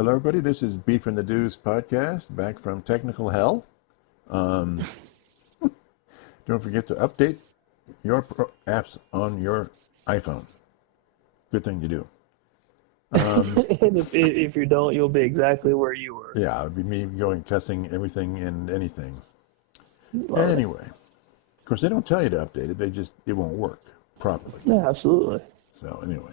Hello, everybody. This is Beef and the Dews podcast, back from technical hell. Don't forget to update your apps on your iPhone. Good thing to do. And if you don't, you'll be exactly where you were. Yeah, it would be me going testing everything and anything. Love it. Anyway, of course, they don't tell you to update it. It won't work properly. Yeah, absolutely. So anyway.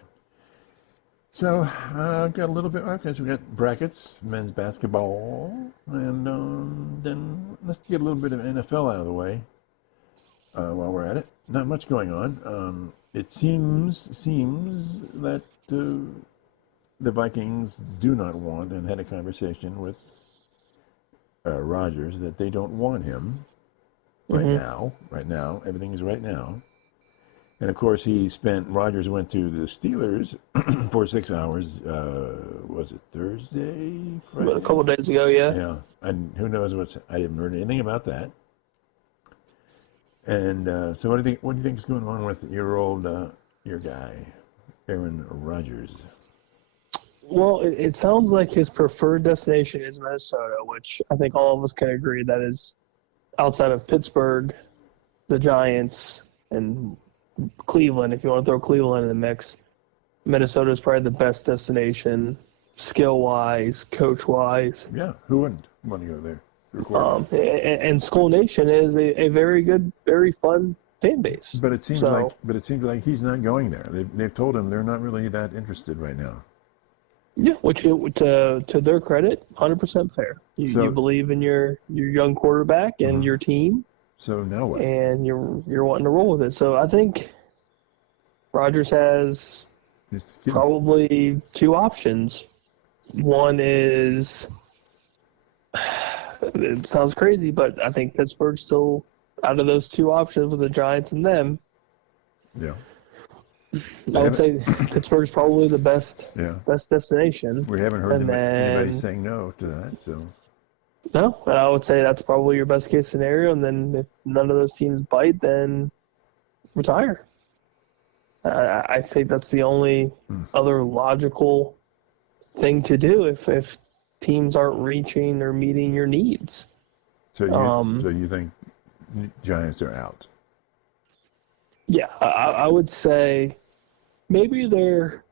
So, got a little bit, okay, so we got brackets, men's basketball, and then let's get a little bit of NFL out of the way while we're at it. Not much going on. It seems that the Vikings do not want, and had a conversation with Rodgers, that they don't want him right now. Right now, everything is right now. And of course, Rodgers went to the Steelers for 6 hours. Was it Thursday? Friday? A couple of days ago, yeah. Yeah. And who knows I haven't heard anything about that. And so what do you think is going on with your guy, Aaron Rodgers? Well, it sounds like his preferred destination is Minnesota, which I think all of us can agree that is outside of Pittsburgh, the Giants, and Cleveland. If you want to throw Cleveland in the mix, Minnesota is probably the best destination, skill-wise, coach-wise. Yeah, who wouldn't want to go there? And Skull Nation is a very good, very fun fan base. But it seems like he's not going there. They've told him they're not really that interested right now. Yeah, which to their credit, 100% fair. You believe in your young quarterback and your team. So now what? And you're wanting to roll with it. So I think Rodgers has probably two options. One is, it sounds crazy, but I think Pittsburgh's still out of those two options with the Giants and them. Yeah. I would say Pittsburgh's probably the best destination. We haven't heard anybody saying no to that, so. No, and I would say that's probably your best case scenario. And then if none of those teams bite, then retire. I think that's the only other logical thing to do if teams aren't reaching or meeting your needs. So you think Giants are out? Yeah, I would say maybe they're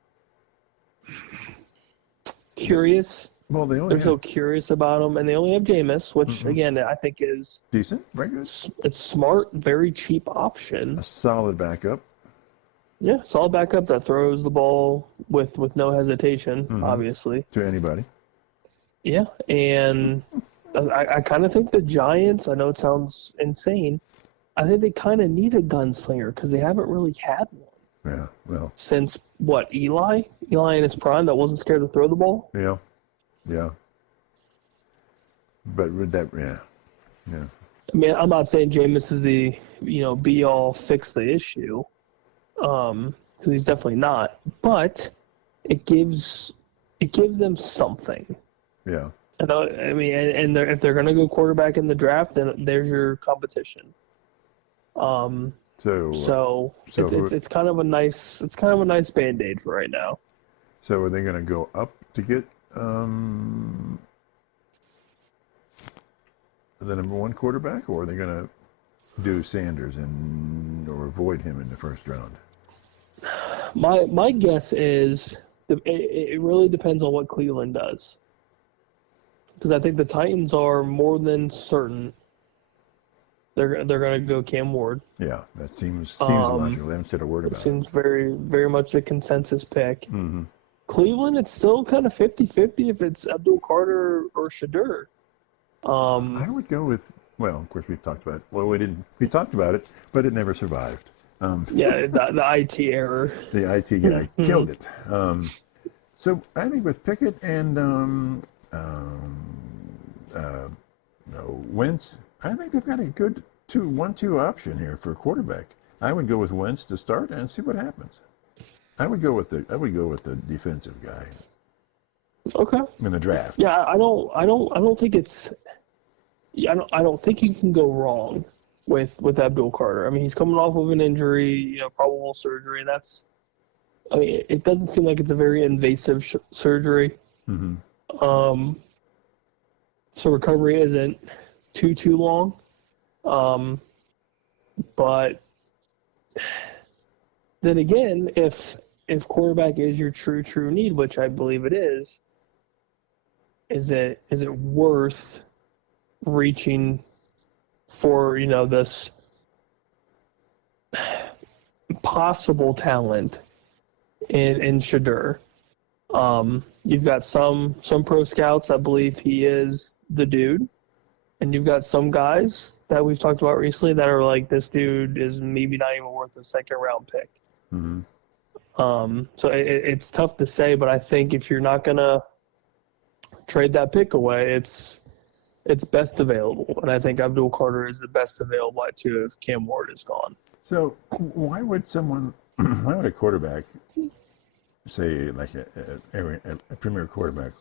curious. Well, they're so curious about him, and they only have Jameis, which again I think is decent, very good. It's smart, very cheap option. A solid backup. Yeah, solid backup that throws the ball with no hesitation, obviously. To anybody. Yeah, and I kind of think the Giants, I know it sounds insane, I think they kind of need a gunslinger because they haven't really had one. Yeah, well. Since, what, Eli? Eli in his prime that wasn't scared to throw the ball? Yeah. Yeah. But with that, yeah. I mean, I'm not saying Jameis is the, be-all, fix the issue, because he's definitely not. But it gives them something. Yeah. I mean, and if they're going to go quarterback in the draft, then there's your competition. So it's kind of a nice Band-Aid for right now. So are they going to go up to get the number one quarterback, or are they going to do Sanders or avoid him in the first round? My guess is it really depends on what Cleveland does, because I think the Titans are more than certain they're going to go Cam Ward. Yeah, that seems logical. They haven't said a word about it. Seems very, very much the consensus pick. Mm-hmm. Cleveland, it's still kind of 50-50 if it's Abdul Carter or Shadur. I would go with, well, of course we've talked about it. Well, we talked about it, but it never survived. Yeah, the IT error. The IT guy killed it. So I think with Pickett and Wentz, I think they've got a good 1-2 option here for a quarterback. I would go with Wentz to start and see what happens. I would go with the defensive guy. Okay. In the draft. Yeah, I don't think it's. I don't think you can go wrong with Abdul Carter. I mean, he's coming off of an injury, probable surgery, and it doesn't seem like it's a very invasive surgery. Mm-hmm. So recovery isn't too long. But then again, if quarterback is your true need, which I believe it is it worth reaching for, this possible talent in Shadur? You've got some pro scouts that believe he is the dude, and you've got some guys that we've talked about recently that are like, this dude is maybe not even worth a second-round pick. Mm-hmm. So it's tough to say, but I think if you're not gonna trade that pick away, it's best available, and I think Abdul Carter is the best available at 2 if Cam Ward is gone. So why would a quarterback, say like a premier quarterback,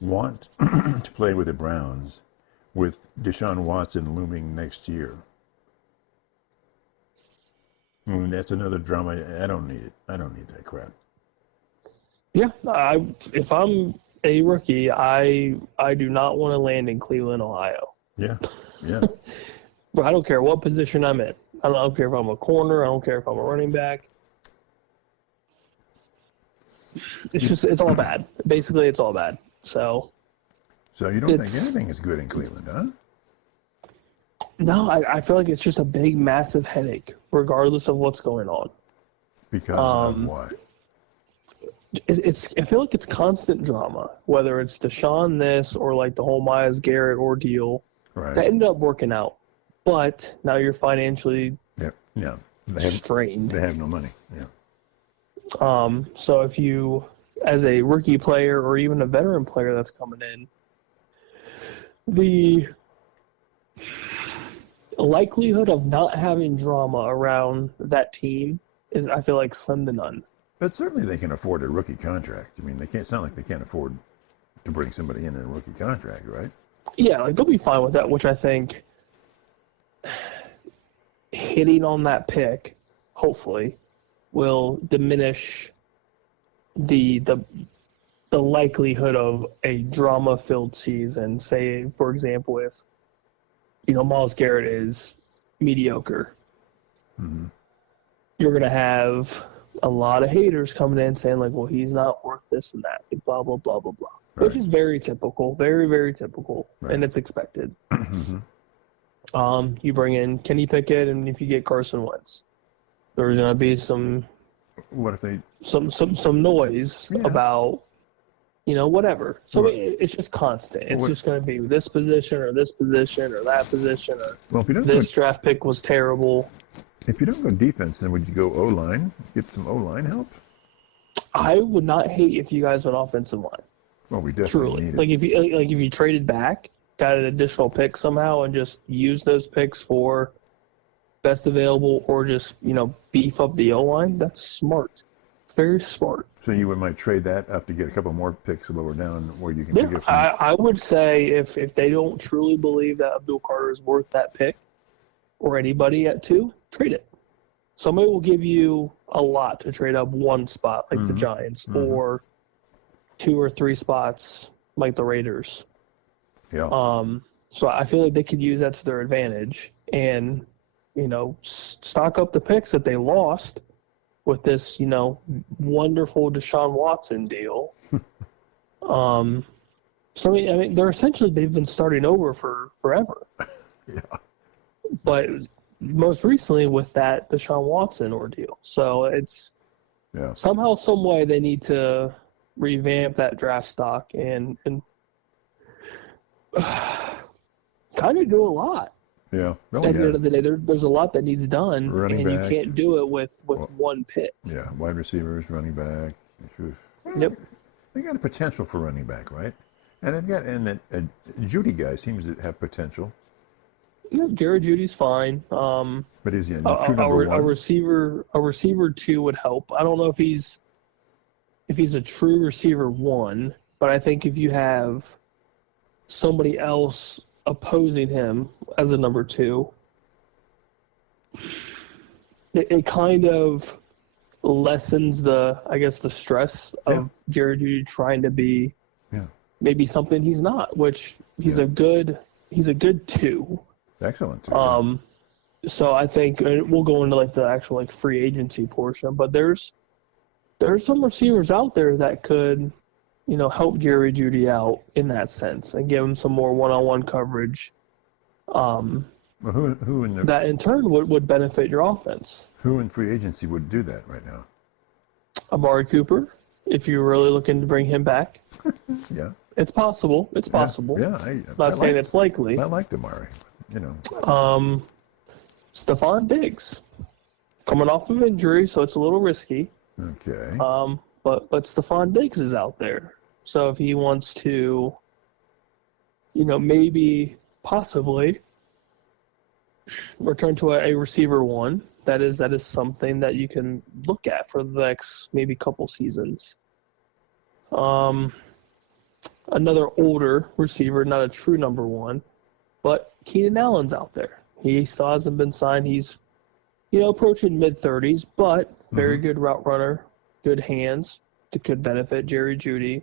want to play with the Browns with Deshaun Watson looming next year? I mean, that's another drama. I don't need it. I don't need that crap. Yeah, if I'm a rookie, I do not want to land in Cleveland, Ohio. Yeah. But I don't care what position I'm in. I don't care if I'm a corner. I don't care if I'm a running back. It's all bad. Basically, it's all bad. So you don't think anything is good in Cleveland, huh? No, I feel like it's just a big, massive headache, regardless of what's going on. Because of what? I feel like it's constant drama, whether it's Deshaun this or like the whole Myles Garrett ordeal. Right. That ended up working out, but now you're financially strained. They have no money. Yeah. So if you, as a rookie player or even a veteran player that's coming in, the likelihood of not having drama around that team is, I feel like, slim to none. But certainly they can afford a rookie contract. I mean, it's not like they can't afford to bring somebody in a rookie contract, right? Yeah, like they'll be fine with that, which I think hitting on that pick, hopefully, will diminish the likelihood of a drama-filled season. Say, for example, if Myles Garrett is mediocre, mm-hmm. you're going to have a lot of haters coming in saying, like, well, he's not worth this and that, blah, blah, blah, blah, blah. Right. Which is very typical, very, very typical, right. And it's expected. Mm-hmm. You bring in Kenny Pickett, and if you get Carson Wentz, there's going to be some noise about, whatever. So it's just constant. It's just going to be this position or this position or that position, or this draft pick was terrible. If you don't go defense, then would you go O-line? Get some O-line help? I would not hate if you guys went offensive line. Well, we definitely need it. Like if you traded back, got an additional pick somehow, and just use those picks for best available, or just beef up the O-line. That's smart. It's very smart. So you might trade that up to get a couple more picks lower down, where you can. Yeah, I would say if they don't truly believe that Abdul Carter is worth that pick, or anybody at 2, trade it. Somebody will give you a lot to trade up one spot, like the Giants, or 2 or 3 spots, like the Raiders. Yeah. So I feel like they could use that to their advantage, and stock up the picks that they lost with this, wonderful Deshaun Watson deal. So I mean, they've been starting over for forever. Yeah. But most recently with that Deshaun Watson ordeal. So it's somehow, some way they need to revamp that draft stock and kind of do a lot. Yeah. At the end of the day, there's a lot that needs done, running and back. You can't do it with one pick. Yeah, wide receivers, running back. Yep. They got a potential for running back, right? And that Judy guy seems to have potential. Yeah, Jared Judy's fine. But is he a true number one? A receiver 2 would help. I don't know if he's a true receiver 1, but I think if you have somebody else opposing him as a number 2, it kind of lessens the stress of Jared Judy trying to be maybe something he's not, which he's a good 2. Excellent. So I think we'll go into like the actual like free agency portion, but there's some receivers out there that could, help Jerry Jeudy out in that sense and give him some more one-on-one coverage. Well, who in the that in turn would benefit your offense. Who in free agency would do that right now? Amari Cooper, if you're really looking to bring him back. Yeah. It's possible. It's possible. Yeah. Not saying it's likely. I liked Amari. Stephon Diggs, coming off of injury, so it's a little risky. Okay. But Stephon Diggs is out there. So if he wants to, maybe possibly return to a receiver one, that is something that you can look at for the next maybe couple seasons. Another older receiver, not a true number one, but Keenan Allen's out there. He still hasn't been signed. He's, approaching mid-30s, but very good route runner, good hands, that could benefit Jerry Jeudy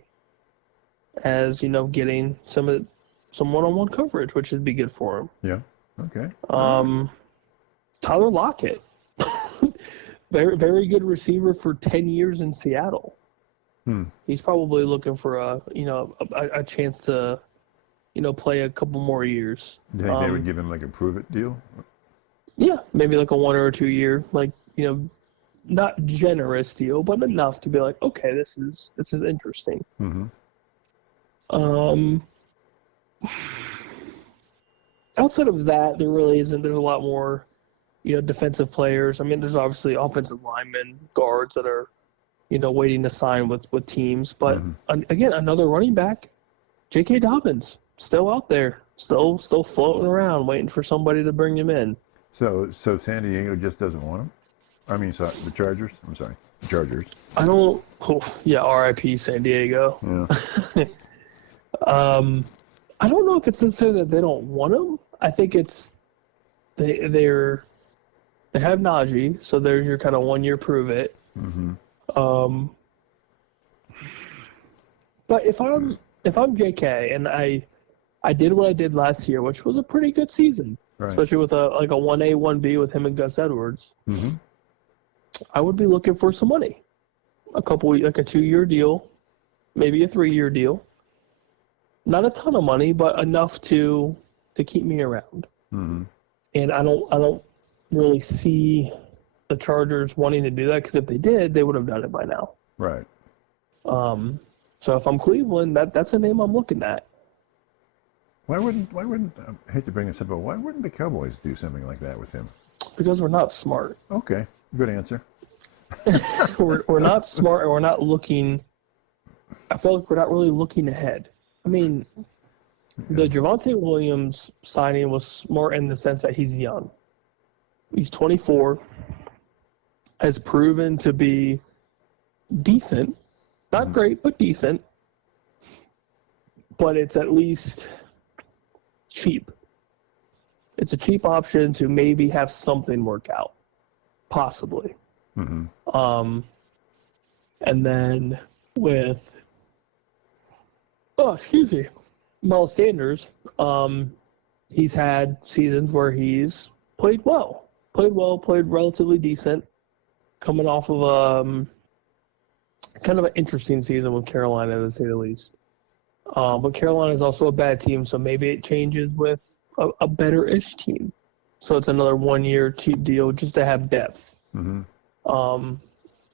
as, getting some one-on-one coverage, which would be good for him. Yeah. Okay. Tyler Lockett, very, very good receiver for 10 years in Seattle. He's probably looking for a chance to, play a couple more years. Do you think they would give him like a prove-it deal? Yeah, maybe like a 1 or 2 year, not generous deal, but enough to be like, okay, this is interesting. Outside of that, there really isn't. There's a lot more, defensive players. I mean, there's obviously offensive linemen, guards that are, waiting to sign with teams. But again, another running back, J.K. Dobbins, still out there, still floating around, waiting for somebody to bring him in. So San Diego just doesn't want him? I mean, the Chargers? I'm sorry, the Chargers. I don't. R.I.P. San Diego. Yeah. I don't know if it's necessarily that they don't want him. I think it's they have Najee, so there's your kind of 1 year prove it. But if I'm JK and I did what I did last year, which was a pretty good season, right, especially with a 1A 1B with him and Gus Edwards, I would be looking for some money, a 2-year deal, maybe a 3-year deal. Not a ton of money, but enough to keep me around. And I don't really see the Chargers wanting to do that, because if they did, they would have done it by now. Right. So if I'm Cleveland, that's a name I'm looking at. Why wouldn't I hate to bring this up, but why wouldn't the Cowboys do something like that with him? Because we're not smart. Okay, good answer. we're not smart, and we're not looking. I feel like we're not really looking ahead. I mean, the Javonte Williams signing was smart in the sense that he's young. He's 24, has proven to be decent. Not great, but decent. But it's at least cheap. It's a cheap option to maybe have something work out, possibly. And then with Miles Sanders, he's had seasons where he's played relatively decent, coming off of kind of an interesting season with Carolina, to say the least. But Carolina is also a bad team, so maybe it changes with a better-ish team. So it's another 1 year cheap deal just to have depth. And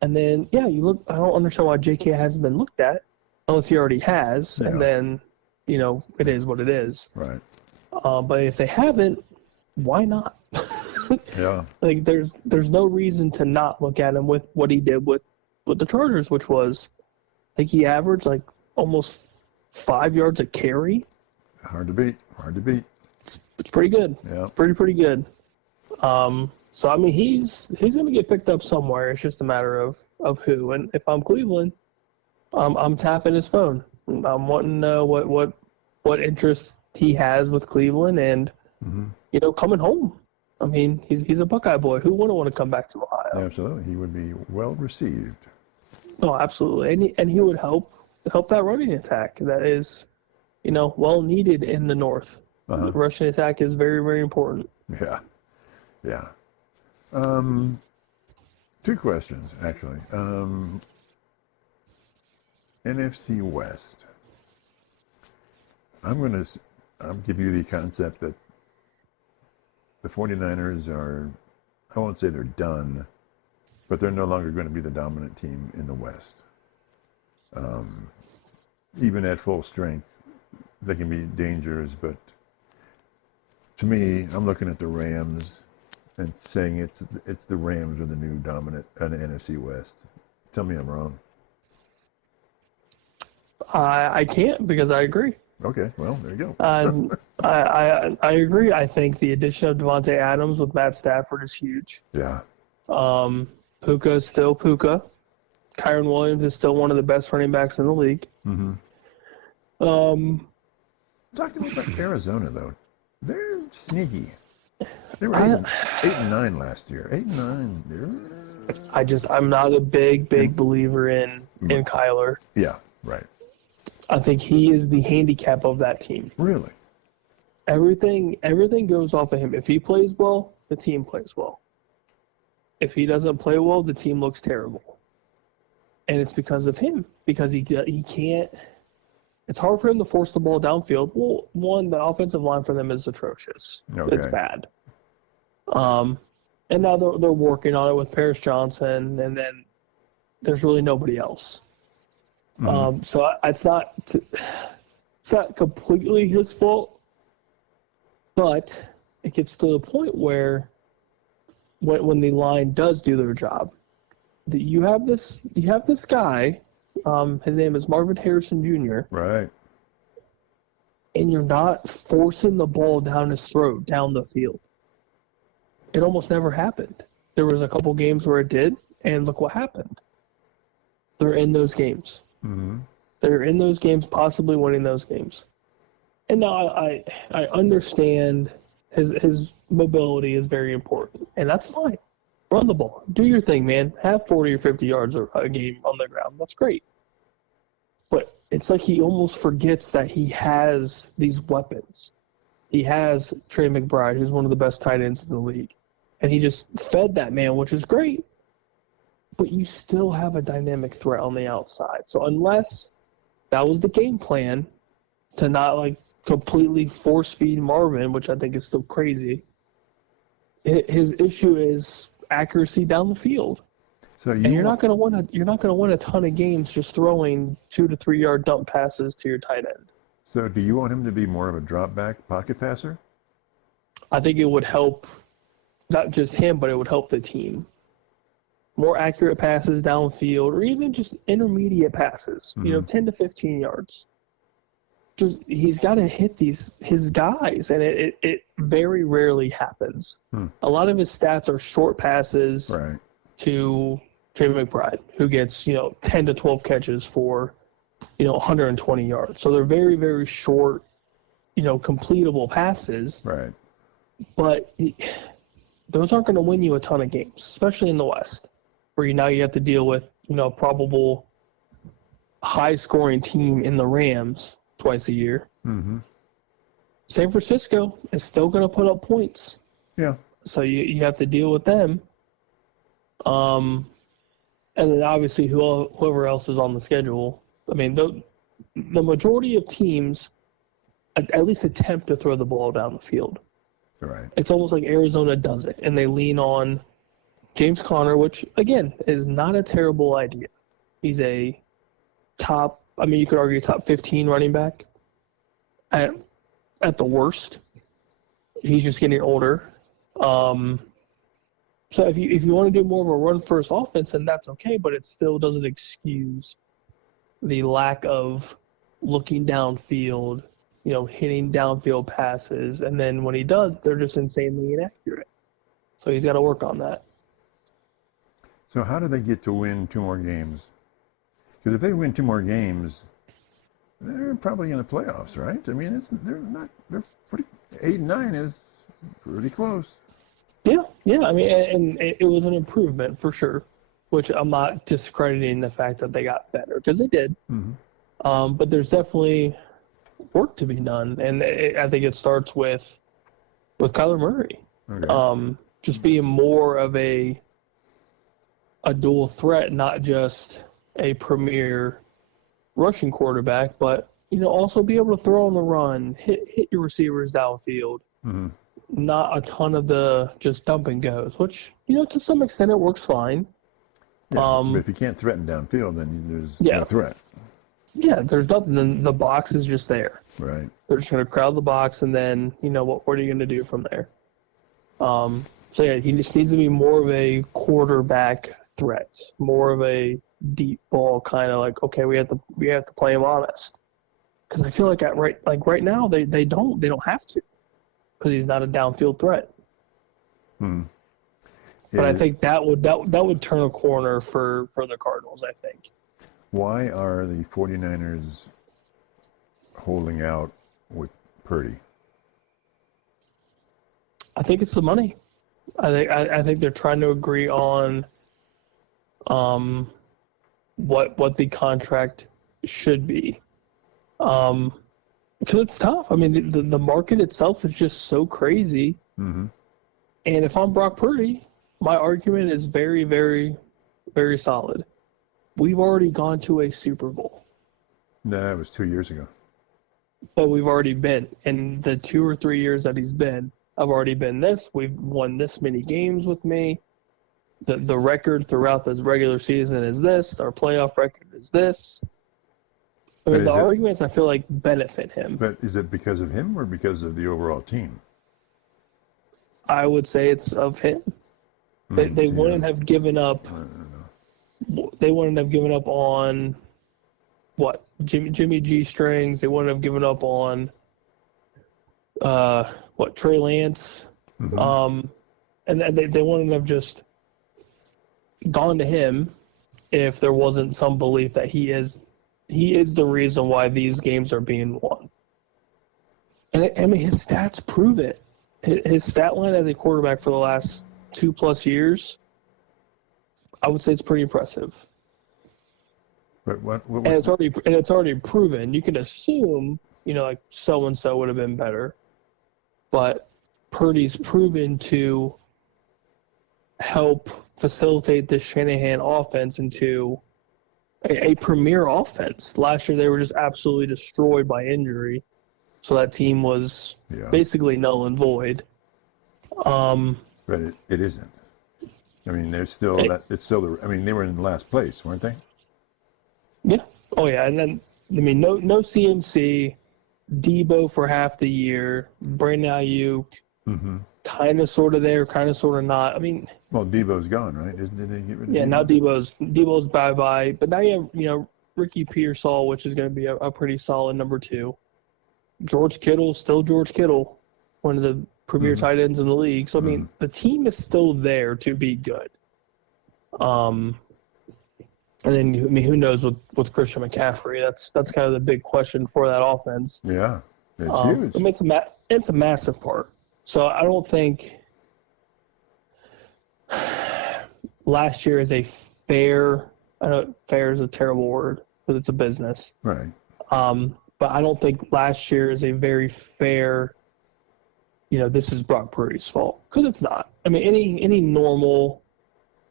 then, you look. I don't understand why J.K. hasn't been looked at, unless he already has. Yeah. And then, it is what it is. Right. But if they haven't, why not? Yeah. Like there's no reason to not look at him with what he did with the Chargers, which was, I think he averaged like almost 5 yards a carry. Hard to beat. It's pretty good. Yeah. Pretty good. So I mean, he's going to get picked up somewhere. It's just a matter of who. And if I'm Cleveland, I'm tapping his phone. I'm wanting to know what interest he has with Cleveland and coming home. I mean, he's a Buckeye boy. Who wouldn't want to come back to Ohio? Absolutely, he would be well received. Oh, absolutely, and he would help that running attack that is well needed in the North. Uh-huh. Rushing attack is very, very important. Yeah. Yeah. Two questions, actually. NFC West. I'll give you the concept that the 49ers are, I won't say they're done, but they're no longer going to be the dominant team in the West. Even at full strength, they can be dangerous, but to me, I'm looking at the Rams and saying it's the Rams are the new dominant in the NFC West. Tell me I'm wrong. I can't because I agree. Okay, well, there you go. I agree. I think the addition of Devontae Adams with Matt Stafford is huge. Yeah. Puka is still Puka. Kyron Williams is still one of the best running backs in the league. Mm-hmm. Talking about Arizona, though, they're sneaky. They were 8-9 last year. 8-9. I'm not a big believer in Kyler. Yeah, right. I think he is the handicap of that team. Really? Everything goes off of him. If he plays well, the team plays well. If he doesn't play well, the team looks terrible. And it's because of him. Because he can't. It's hard for him to force the ball downfield. Well, one, the offensive line for them is atrocious. Okay. It's bad. And now they're working on it with Paris Johnson, and then there's really nobody else. Mm-hmm. So it's not completely his fault, but it gets to the point where when the line does do their job, that you have this guy, his name is Marvin Harrison Jr. Right. And you're not forcing the ball down his throat, down the field. It almost never happened. There was a couple games where it did, and look what happened. They're in those games. Mm-hmm. They're in those games, possibly winning those games. And now I understand his mobility is very important, and that's fine. Run the ball. Do your thing, man. Have 40 or 50 yards a game on the ground. That's great. But it's like he almost forgets that he has these weapons. He has Trey McBride, who's one of the best tight ends in the league. And he just fed that man, which is great. But you still have a dynamic threat on the outside. So unless that was the game plan, to not completely force feed Marvin, which I think is still crazy, his issue is accuracy down the field. So you're not going to win a ton of games just throwing 2 to 3 yard dump passes to your tight end. So do you want him to be more of a drop back pocket passer? I think it would help not just him, but it would help the team. More accurate passes downfield, or even just intermediate passes, 10 to 15 yards. Just he's got to hit his guys, and it very rarely happens. A lot of his stats are short passes to Trey McBride, who gets 10 to 12 catches for 120 yards. So they're very, very short, completable passes. Right. But those aren't going to win you a ton of games, especially in the West, where you have to deal with a probable high-scoring team in the Rams twice a year. Mm-hmm. San Francisco is still going to put up points. Yeah. So you have to deal with them. And then obviously whoever else is on the schedule. I mean, the majority of teams at least attempt to throw the ball down the field. Right. It's almost like Arizona does it, and they lean on James Conner, which, again, is not a terrible idea. He's a you could argue top 15 running back at the worst. He's just getting older. So if you want to do more of a run-first offense, then that's okay, but it still doesn't excuse the lack of looking downfield, hitting downfield passes, and then when he does, they're just insanely inaccurate. So he's got to work on that. So how do they get to win 2 more games? Because if they win 2 more games, they're probably in the playoffs, right? I mean, they're pretty, 8-9 is pretty close. Yeah. I mean, and it was an improvement for sure, which I'm not discrediting the fact that they got better, because they did. Mm-hmm. But there's definitely work to be done, and I think it starts with Kyler Murray. Okay. Just being more of a dual threat, not just a premier rushing quarterback, but also be able to throw on the run, hit your receivers downfield. Mm-hmm. Not a ton of the just dump and goes, which to some extent it works fine. Yeah, but if you can't threaten downfield, then there's no threat. Yeah, there's nothing. Then the box is just there. Right. They're just going to crowd the box, and then what are you going to do from there? So yeah, he just needs to be more of a quarterback threat, more of a deep ball kind of like, okay, we have to play him honest, because I feel like right now they don't have to, because he's not a downfield threat. Hmm. But I think that would turn a corner for the Cardinals, I think. Why are the 49ers holding out with Purdy? I think it's the money. I think they're trying to agree on what the contract should be. Because it's tough. I mean, the market itself is just so crazy. Mm-hmm. And if I'm Brock Purdy, my argument is very, very, very solid. We've already gone to a Super Bowl. No, that was 2 years ago. But we've already been. In the 2 or 3 years that he's been, I've already been this. We've won this many games with me. The record throughout the regular season is this. Our playoff record is this. I mean, the arguments, I feel like, benefit him. But is it because of him or because of the overall team? I would say it's of him. They wouldn't have given up. I don't know. They wouldn't have given up on what? Jimmy G strings. They wouldn't have given up on Trey Lance. Mm-hmm. And they wouldn't have just gone to him if there wasn't some belief that he is the reason why these games are being won. And I mean, his stats prove it. His stat line as a quarterback for the last 2+ years, I would say it's pretty impressive. But what and it's already proven. You can assume, like so and so would have been better, but Purdy's proven to help facilitate the Shanahan offense into a premier offense. Last year they were just absolutely destroyed by injury, so that team was basically null and void. But it isn't. I mean, they're still I mean, they were in last place, weren't they? Yeah. Oh yeah, and then I mean, no CMC, Debo for half the year, Brandon Ayuk, kind of sort of there, kind of sort of not. I mean, well, Debo's gone, right? Did they get rid of Debo? Now Debo's bye-bye, but now you have Ricky Pearsall, which is going to be a pretty solid number 2. George Kittle, still George Kittle, one of the premier tight ends in the league. So I mean, the team is still there to be good. And then I mean, who knows with Christian McCaffrey? That's kind of the big question for that offense. Yeah, it's huge. I mean, it's a massive part. So I don't think last year is a fair. I know fair is a terrible word because it's a business. Right. But I don't think last year is a very fair. This is Brock Purdy's fault, because it's not. I mean, any normal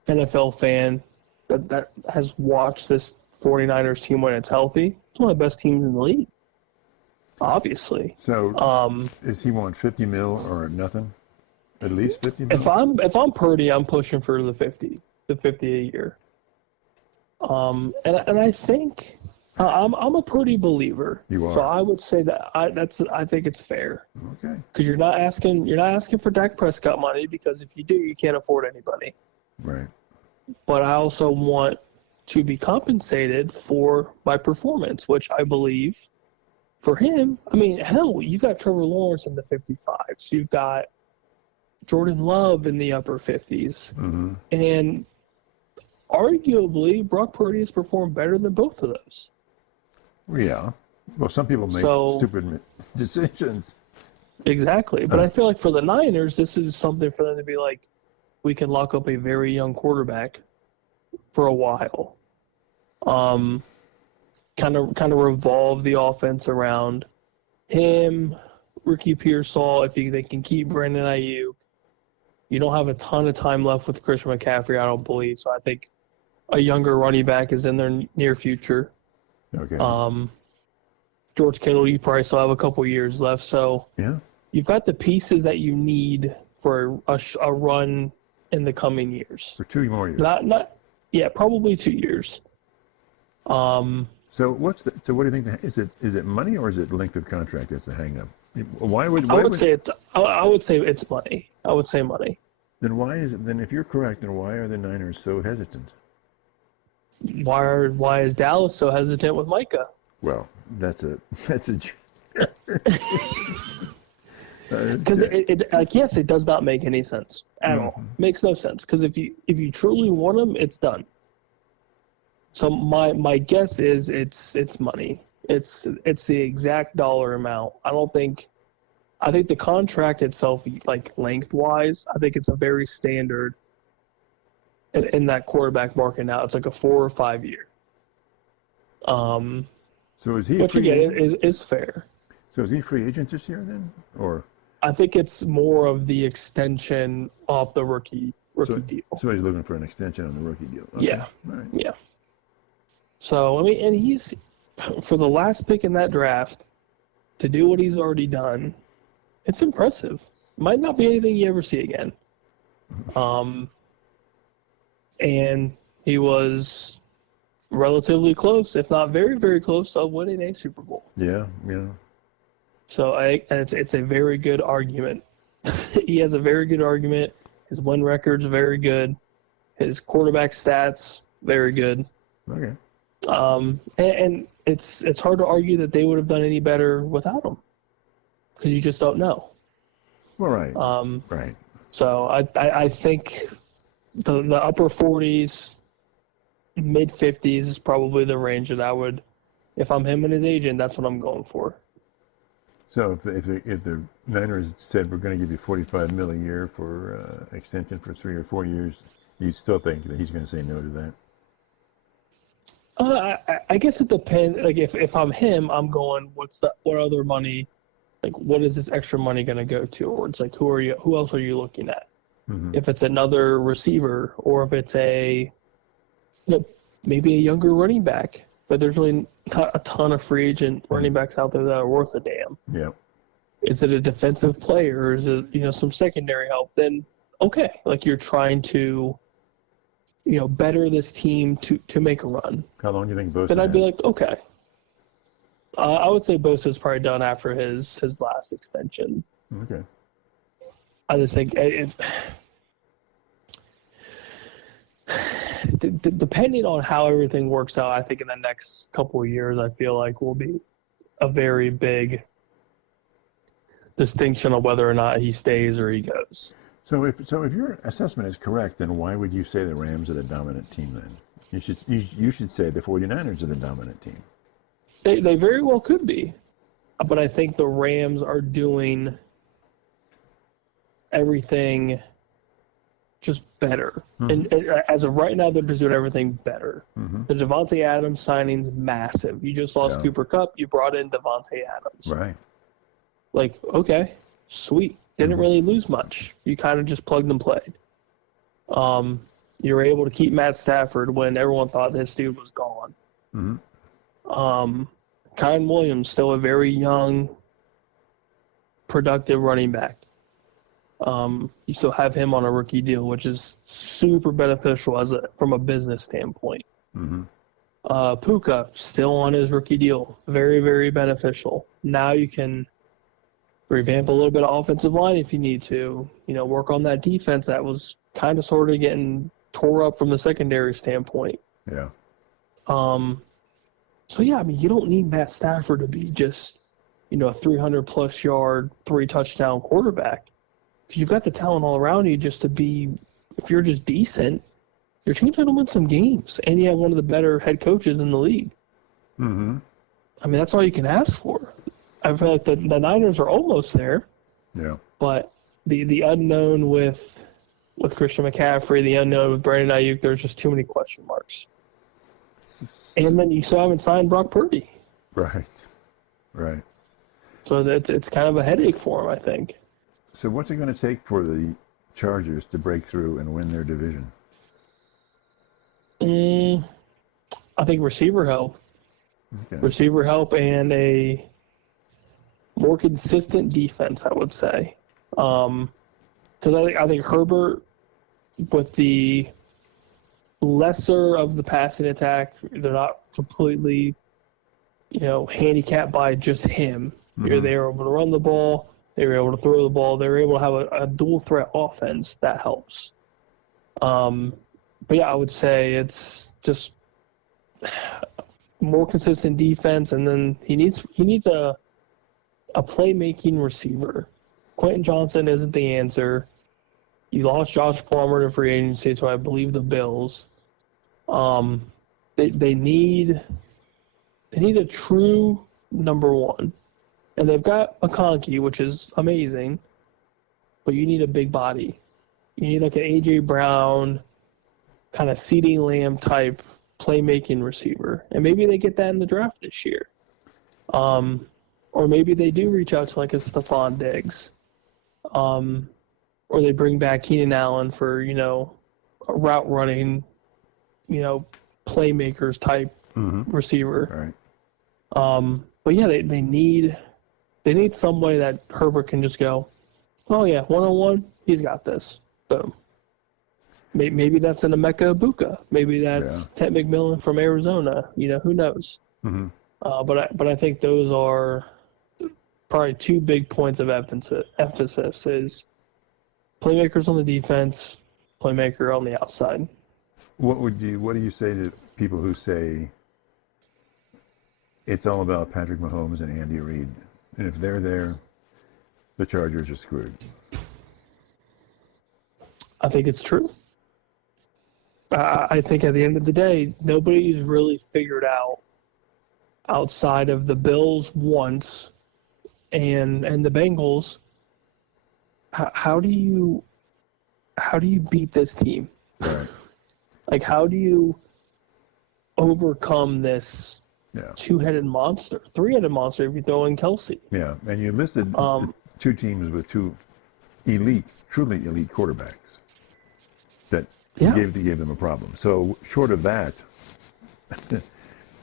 NFL fan that has watched this 49ers team when it's healthy, it's one of the best teams in the league, obviously. So, is he want $50 million or nothing? At least $50 million? If I'm Purdy, I'm pushing for the 50 a year. And I think I'm a Purdy believer. You are. So I would say that I think it's fair. Okay. Because you're not asking for Dak Prescott money, because if you do, you can't afford anybody. Right. But I also want to be compensated for my performance, which I believe for him, I mean, hell, you've got Trevor Lawrence in the 55s. You've got Jordan Love in the upper 50s. Mm-hmm. And arguably, Brock Purdy has performed better than both of those. Yeah. Well, some people make stupid decisions. Exactly. But I feel like for the Niners, this is something for them to be like, we can lock up a very young quarterback for a while. Kind of revolve the offense around him, Ricky Pearsall, if they can keep Brandon Ayuk. You don't have a ton of time left with Christian McCaffrey, I don't believe. So I think a younger running back is in their near future. Okay. George Kittle, you probably still have a couple years left. So Yeah. you've got the pieces that you need for a run in the coming years. For 2 more years. Probably 2 years. So what do you think? Is it money or is it length of contract that's the hang up? I would say it's money. I would say money. Then why is it? Then if you're correct, then why are the Niners so hesitant? Why is Dallas so hesitant with Micah? Well, that's a because yes, it does not make any sense at all. Makes no sense because if you truly want him, it's done. So my guess is it's money. It's the exact dollar amount. I think the contract itself, like lengthwise, I think it's a very standard in that quarterback market now. It's like a 4 or 5 year. So is he? Which again is fair. So is he free agent this year then, or? I think it's more of the extension of the rookie deal. So he's looking for an extension on the rookie deal. Okay. Yeah. All right. Yeah. So I mean, and he's for the last pick in that draft to do what he's already done. It's impressive. Might not be anything you ever see again. And he was relatively close, if not very, very close, to winning a Super Bowl. Yeah, yeah. So it's a very good argument. He has a very good argument. His win record's very good. His quarterback stats, very good. Okay. And it's hard to argue that they would have done any better without him because you just don't know. Well, right. Right. So I think the upper 40s, mid 50s is probably the range that I would, if I'm him and his agent, that's what I'm going for. So if the Niners said we're going to give you $45 million a year for extension for 3 or 4 years, you still think that he's going to say no to that? I guess it depends. Like if I'm him, I'm going, what other money, like what is this extra money going to go to? Or it's like, who else are you looking at? Mm-hmm. If it's another receiver or if it's maybe a younger running back, but there's really not a ton of free agent running backs out there that are worth a damn. Yeah. Is it a defensive player or is it, some secondary help? Then okay, like you're trying to, better this team to make a run. How long do you think Bosa Then I'd be has? like, okay. I would say Bosa's probably done after his last extension. Okay. I just think depending on how everything works out, I think in the next couple of years, I feel like will be a very big distinction of whether or not he stays or he goes. So if your assessment is correct, then why would you say the Rams are the dominant team then? You should say the 49ers are the dominant team. They very well could be. But I think the Rams are doing everything just better. Mm-hmm. And as of right now, they're just doing everything better. Mm-hmm. The Devontae Adams signing's massive. You just lost Cooper Kupp. You brought in Devontae Adams. Right. Like, okay, sweet. Didn't really lose much. You kind of just plugged and played. You were able to keep Matt Stafford when everyone thought this dude was gone. Mm-hmm. Kyron Williams, still a very young, productive running back. You still have him on a rookie deal, which is super beneficial from a business standpoint. Mm-hmm. Puka, still on his rookie deal. Very, very beneficial. Now you can revamp a little bit of offensive line if you need to. Work on that defense that was kind of sort of getting tore up from the secondary standpoint. Yeah. So, yeah, I mean, you don't need Matt Stafford to be just, a 300-plus yard, 3-touchdown quarterback. Because you've got the talent all around you just to be, if you're just decent, your team's going to win some games. And you have one of the better head coaches in the league. Mm-hmm. I mean, that's all you can ask for. I feel like the Niners are almost there. Yeah. But the unknown with Christian McCaffrey, the unknown with Brandon Ayuk, there's just too many question marks. And then you still haven't signed Brock Purdy. Right. Right. So it's kind of a headache for him, I think. So what's it going to take for the Chargers to break through and win their division? I think receiver help. Okay. Receiver help and a more consistent defense, I would say. Because I think Herbert, with the lesser of the passing attack, they're not completely, handicapped by just him. Mm-hmm. They were able to run the ball. They were able to throw the ball. They were able to have a dual threat offense that helps. But yeah, I would say it's just more consistent defense, and then he needs a playmaking receiver. Quentin Johnson isn't the answer. You lost Josh Palmer to free agency, so I believe the Bills. They need a true number one, and they've got McConkey, which is amazing, but you need a big body. You need like an A.J. Brown, kind of CeeDee Lamb type playmaking receiver, and maybe they get that in the draft this year. Or maybe they do reach out to like a Stephon Diggs. Or they bring back Keenan Allen for, a route running, playmakers type receiver. All right. But yeah, they need somebody that Herbert can just go, oh yeah, 1-on-1, he's got this. Boom. Maybe that's an Emeka Ibuka. Maybe that's Ted McMillan from Arizona. Who knows? Mm-hmm. But I think those are probably two big points of emphasis is playmakers on the defense, playmaker on the outside. What do you say to people who say it's all about Patrick Mahomes and Andy Reid, and if they're there, the Chargers are screwed? I think it's true. I think at the end of the day, nobody's really figured out outside of the Bills once and the Bengals. How do you beat this team? Right. Like, how do you overcome this two-headed monster, three-headed monster if you throw in Kelsey? Yeah, and you listed two teams with two truly elite quarterbacks that gave them a problem. So short of that,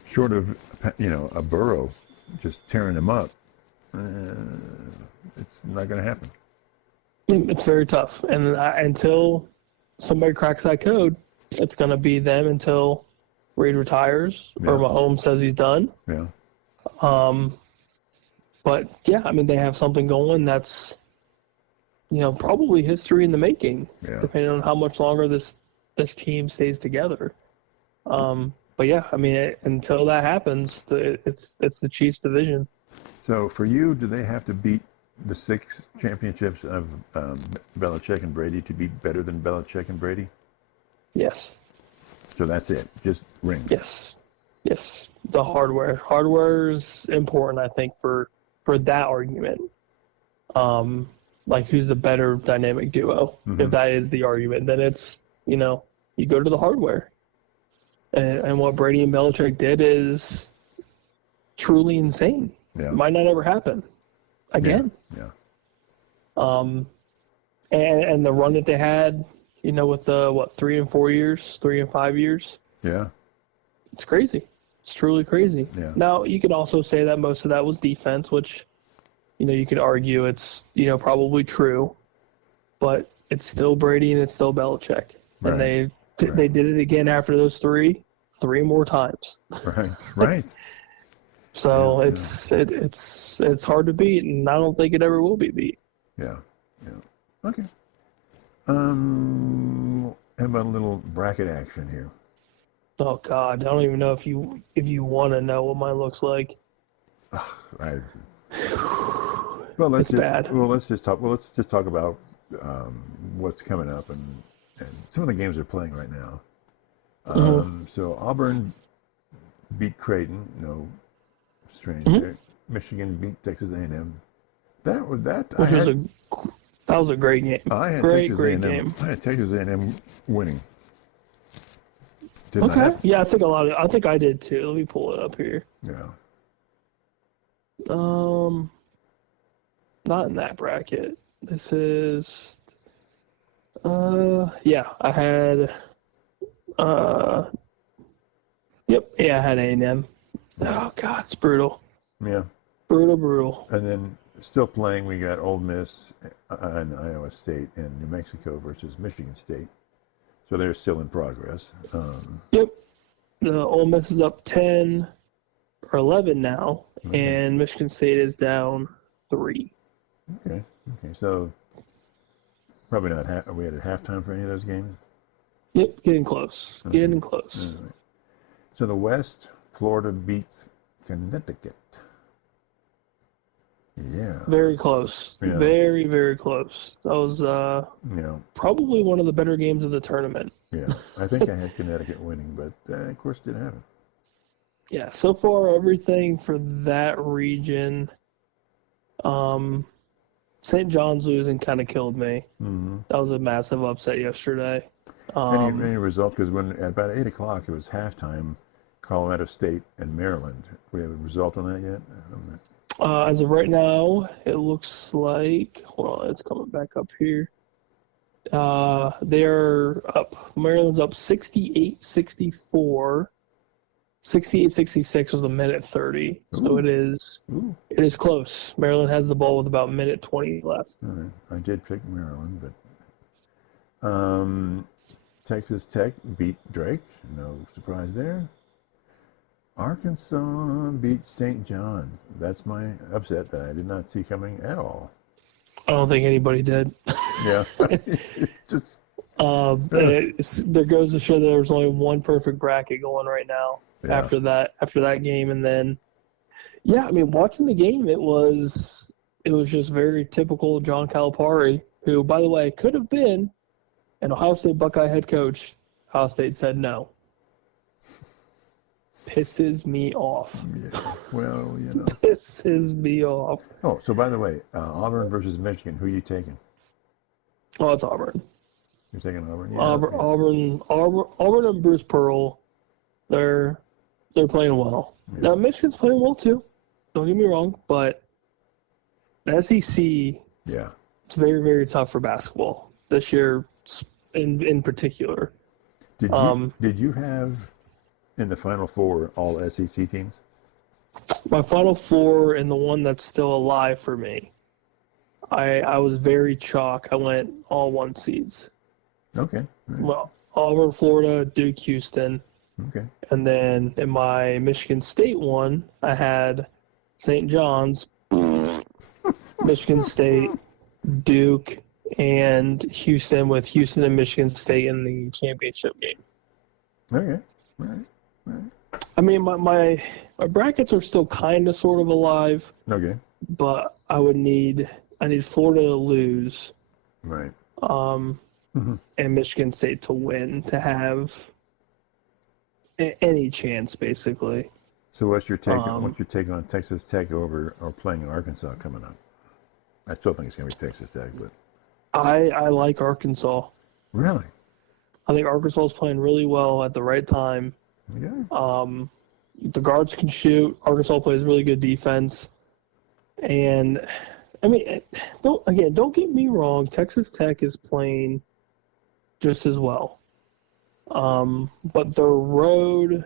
short of a Burrow just tearing them up, it's not going to happen. It's very tough, and until somebody cracks that code, it's going to be them until Reid retires or Mahomes says he's done. Yeah. But yeah, I mean, they have something going that's, probably history in the making, depending on how much longer this team stays together. But yeah, I mean, until that happens, it's the Chiefs' division. So for you, do they have to beat the 6 championships of Belichick and Brady to be better than Belichick and Brady? Yes. So that's it, just rings. Yes. The hardware is important, I think, for that argument. Like, who's the better dynamic duo? Mm-hmm. If that is the argument, then it's, you go to the hardware. And what Brady and Belichick did is truly insane. Yeah. It might not ever happen again. Yeah. And the run that they had, with the 3 and 4 years, 3 and 5 years. Yeah. It's crazy. It's truly crazy. Yeah. Now, you could also say that most of that was defense, which, you could argue it's, probably true, but it's still Brady and it's still Belichick. Right. And they did it again after those three more times. Right. So it's hard to beat, and I don't think it ever will be beat. Yeah. Okay. How about a little bracket action here? Oh God, I don't even know if you want to know what mine looks like. It's bad. Let's just talk about what's coming up and some of the games they're playing right now. So Auburn beat Creighton. No strange there. Michigan beat Texas A&M. That was a great game. I had great game. I had Texas A&M winning. Didn't I? Yeah, I think I did too. Let me pull it up here. Yeah. not in that bracket. This is, yeah, I had, I had A&M. Oh, God, it's brutal. Yeah. Brutal. And then still playing, we got Ole Miss and Iowa State and New Mexico versus Michigan State. So they're still in progress. Yep. The Ole Miss is up 10 or 11 now, and Michigan State is down 3. Okay. So probably not. Are we at halftime for any of those games? Yep, getting close. Okay. Getting close. All right. So the West, Florida beats Connecticut. Yeah. Very close. Yeah. Very, very close. That was probably one of the better games of the tournament. Yeah. I think I had Connecticut winning, but of course didn't happen. Yeah, so far everything for that region. St. John's losing kind of killed me. Mm-hmm. That was a massive upset yesterday. Any result? Because when at about 8 o'clock it was halftime, Colorado State and Maryland. We have a result on that yet? As of right now, it looks like. Hold on, it's coming back up here. They're up. Maryland's up 68-64. 68-66 was a minute 30. Ooh. So it is close. Maryland has the ball with about a minute 20 left. All right. I did pick Maryland, but Texas Tech beat Drake. No surprise there. Arkansas beat St. John's. That's my upset that I did not see coming at all. I don't think anybody did. Yeah. Just there goes to show that there's only one perfect bracket going right now. Yeah. After that game, and then watching the game, it was just very typical John Calipari, who, by the way, could have been an Ohio State Buckeye head coach. Ohio State said no. Pisses me off. Yeah. Well, Pisses me off. Oh, so by the way, Auburn versus Michigan. Who are you taking? Oh, it's Auburn. You're taking Auburn. Yeah. Auburn and Bruce Pearl. They're playing well. Yeah. Now Michigan's playing well too. Don't get me wrong, but the SEC, it's very, very tough for basketball this year, in particular. Did you have in the Final Four all SEC teams? My Final Four and the one that's still alive for me, I was very chalk. I went all 1 seeds. Okay. Right. Well, Auburn, Florida, Duke, Houston. Okay. And then in my Michigan State one, I had St. John's, Michigan State, Duke, and Houston, with Houston and Michigan State in the championship game. Okay. Right. I mean, my brackets are still kind of sort of alive. Okay. But I need Florida to lose. Right. And Michigan State to win to have any chance, basically. So what's your take on Texas Tech over or playing Arkansas coming up? I still think it's going to be Texas Tech, but I like Arkansas. Really? I think Arkansas is playing really well at the right time. Yeah. The guards can shoot. Arkansas plays really good defense. And, I mean, don't get me wrong. Texas Tech is playing just as well. But the road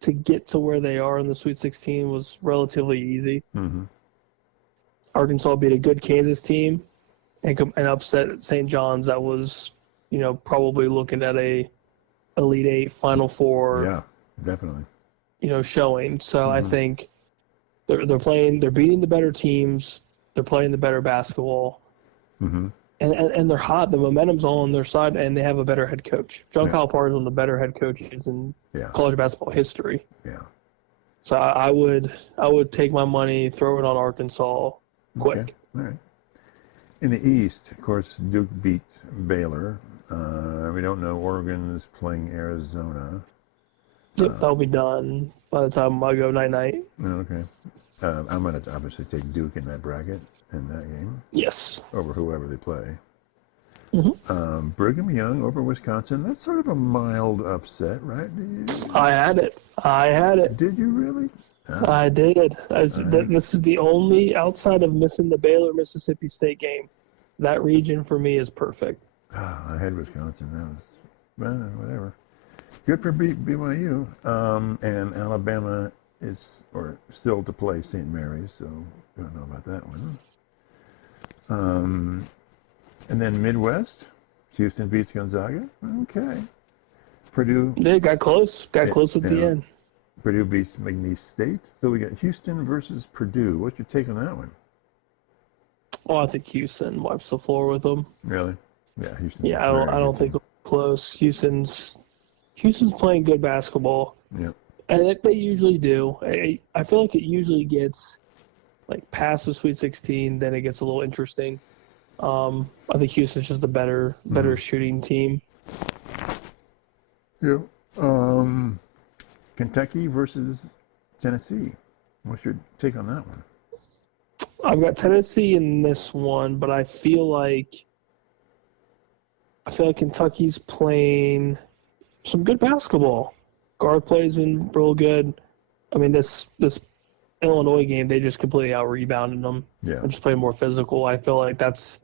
to get to where they are in the Sweet 16 was relatively easy. Mm-hmm. Arkansas beat a good Kansas team and upset St. John's that was, probably looking at a Elite Eight, Final Four. Yeah, definitely. Showing. So I think they're beating the better teams. They're playing the better basketball. Mm-hmm. And they're hot. The momentum's all on their side, and they have a better head coach. John Calipari is one of the better head coaches in college basketball history. Yeah. So I would take my money, throw it on Arkansas quick. Okay. All right. In the East, of course, Duke beat Baylor. We don't know. Oregon's playing Arizona. Yep, that'll be done by the time I go night-night. Okay. I'm going to obviously take Duke in that bracket, in that game. Yes. Over whoever they play. Mm-hmm. Brigham Young over Wisconsin. That's sort of a mild upset, right? I had it. Did you really? I did. This is the only, outside of missing the Baylor-Mississippi State game, that region for me is perfect. I had Wisconsin. That was, whatever. Good for BYU. And Alabama is still to play St. Mary's, so don't know about that one. And then Midwest, Houston beats Gonzaga. Okay. Purdue. They got close. Got close at the end. Purdue beats McNeese State. So we got Houston versus Purdue. What's your take on that one? Oh, I think Houston wipes the floor with them. Really? Yeah, Houston. Yeah, I don't think it'll be close. Houston's playing good basketball. Yeah. And they usually do. I feel like it usually gets like past the Sweet 16, then it gets a little interesting. I think Houston's just a better shooting team. Yeah. Kentucky versus Tennessee. What's your take on that one? I've got Tennessee in this one, but I feel like Kentucky's playing some good basketball. Guard play's been real good. I mean, this Illinois game, they just completely out-rebounded them. Yeah. And just play more physical. I feel like that's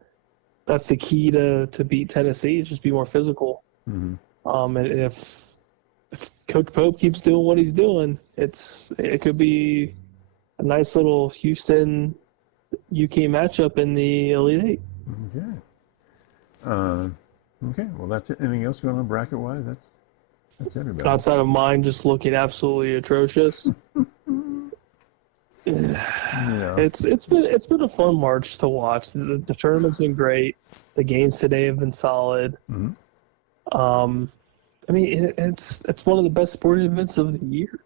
the key to beat Tennessee, is just be more physical. Mm-hmm. And if Coach Pope keeps doing what he's doing, it could be a nice little Houston UK matchup in the Elite Eight. Okay. Okay. Well, that's it. Anything else going on bracket-wise? That's everybody. Outside of mine just looking absolutely atrocious. Yeah. It's been a fun March to watch. The tournament's been great. The games today have been solid. Mm-hmm. I mean, it's one of the best sporting events of the year.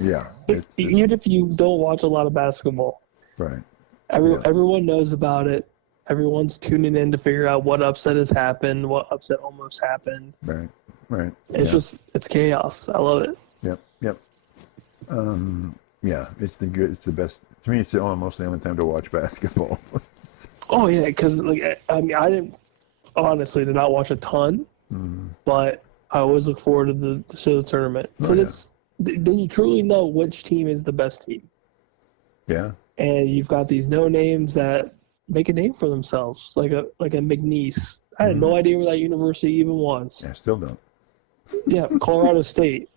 Yeah. Even if you don't watch a lot of basketball. Right. Everyone knows about it. Everyone's tuning in to figure out what upset has happened, what upset almost happened. Right. Right. It's chaos. I love it. Yep. Yeah, it's the best. To me, it's almost the only time to watch basketball. Oh yeah, because I did not watch a ton, but I always look forward to the tournament, because then you truly know which team is the best team. Yeah. And you've got these no names that make a name for themselves, like a McNeese. I had no idea where that university even was. Yeah, still don't. Yeah, Colorado State,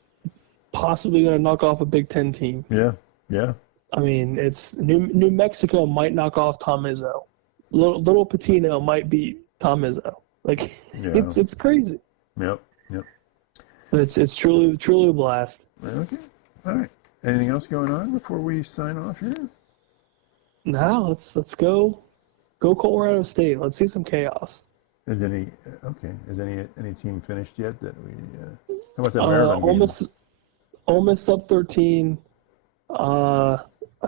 possibly going to knock off a Big Ten team. Yeah. I mean, it's New Mexico might knock off Tom Izzo. Little Patino might beat Tom Izzo. Like, it's crazy. Yep. But it's truly a blast. Okay. All right. Anything else going on before we sign off here? Now let's go Colorado State. Let's see some chaos. Is any team finished yet that we? How about that Maryland game? Ole Miss up 13. I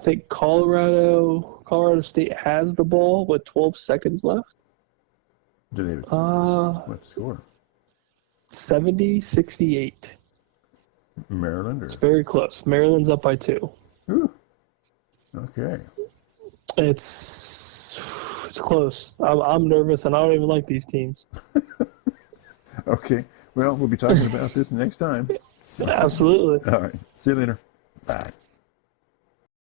think Colorado State has the ball with 12 seconds left. Do they? What score? 70-68. Maryland? It's very close. Maryland's up by 2. Ooh. Okay. It's close. I'm nervous, and I don't even like these teams. Okay. Well, we'll be talking about this next time. Absolutely. All right. See you later. Bye.